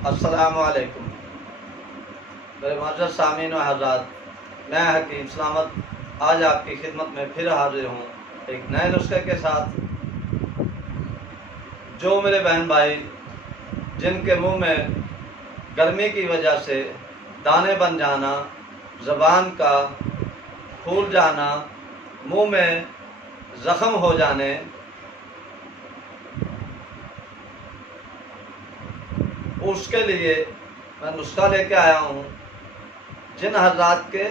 अस्सलामुअलैकुम मेरे मौजूद सामीन व हज़रात, मैं हकीम सलामत आज आपकी खिदमत में फिर हाजिर हूँ एक नए नुस्खे के साथ। जो मेरे बहन भाई जिनके मुंह में गर्मी की वजह से दाने बन जाना, ज़बान का फूल जाना, मुंह में ज़ख़म हो जाने, उसके लिए मैं नुस्खा लेके आया हूँ। जिन हज़रात के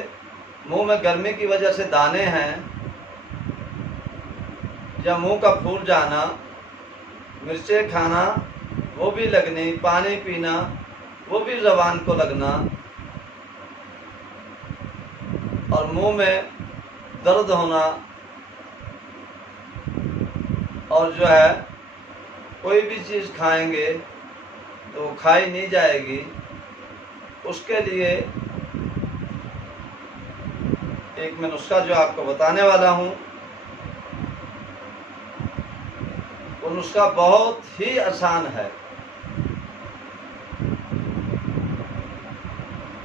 मुंह में गर्मी की वजह से दाने हैं या मुंह का फूल जाना, मिर्चें खाना वो भी लगनी, पानी पीना वो भी ज़बान को लगना, और मुंह में दर्द होना, और जो है कोई भी चीज़ खाएंगे तो खाई नहीं जाएगी, उसके लिए एक मैं नुस्खा जो आपको बताने वाला हूँ। वो नुस्खा बहुत ही आसान है।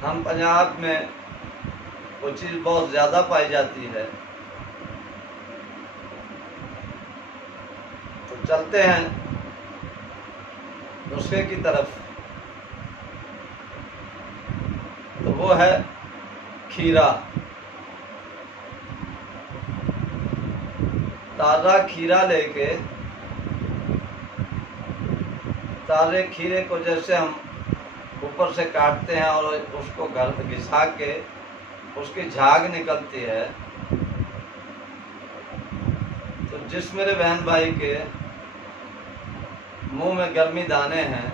हम पंजाब में वो चीज़ बहुत ज़्यादा पाई जाती है। तो चलते हैं नुस्खे की तरफ। तो वो है खीरा। ताज़ा खीरा लेके, ताज़े खीरे को जैसे हम ऊपर से काटते हैं और उसको घर घिसा के उसकी झाग निकलती है, तो जिस मेरे बहन भाई के मुंह में गर्मी दाने हैं,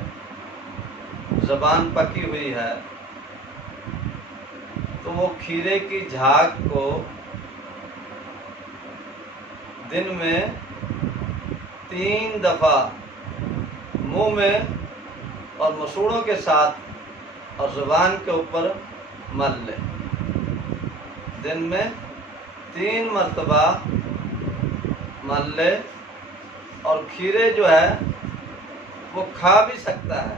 ज़बान पकी हुई है, तो वो खीरे की झाग को दिन में 3 दफ़ा मुंह में और मसूड़ों के साथ और ज़ुबान के ऊपर मल ले। दिन में 3 मरतबा मल ले। और खीरे जो है वो खा भी सकता है,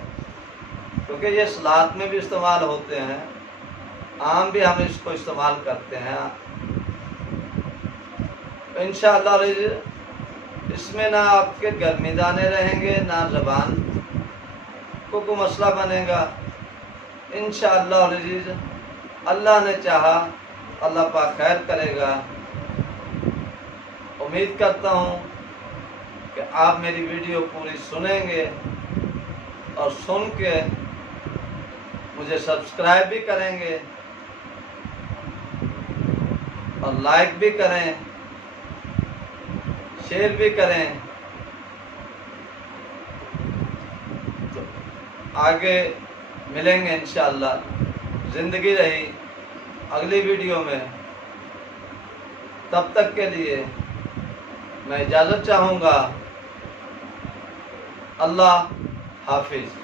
क्योंकि ये सलाद में भी इस्तेमाल होते हैं, आम भी हम इसको इस्तेमाल करते हैं। इंशाअल्लाह इसमें ना आपके गर्मी दाने रहेंगे, ना ज़बान को कोई मसला बनेगा। इंशाअल्लाह अल्लाह ने चाहा, अल्लाह पाक खैर करेगा। उम्मीद करता हूँ कि आप मेरी वीडियो पूरी सुनेंगे और सुन के मुझे सब्सक्राइब भी करेंगे और लाइक भी करें, शेयर भी करें। तो आगे मिलेंगे इंशाअल्लाह, ज़िंदगी रही अगली वीडियो में। तब तक के लिए मैं इजाज़त चाहूँगा। अल्लाह हाफिज़।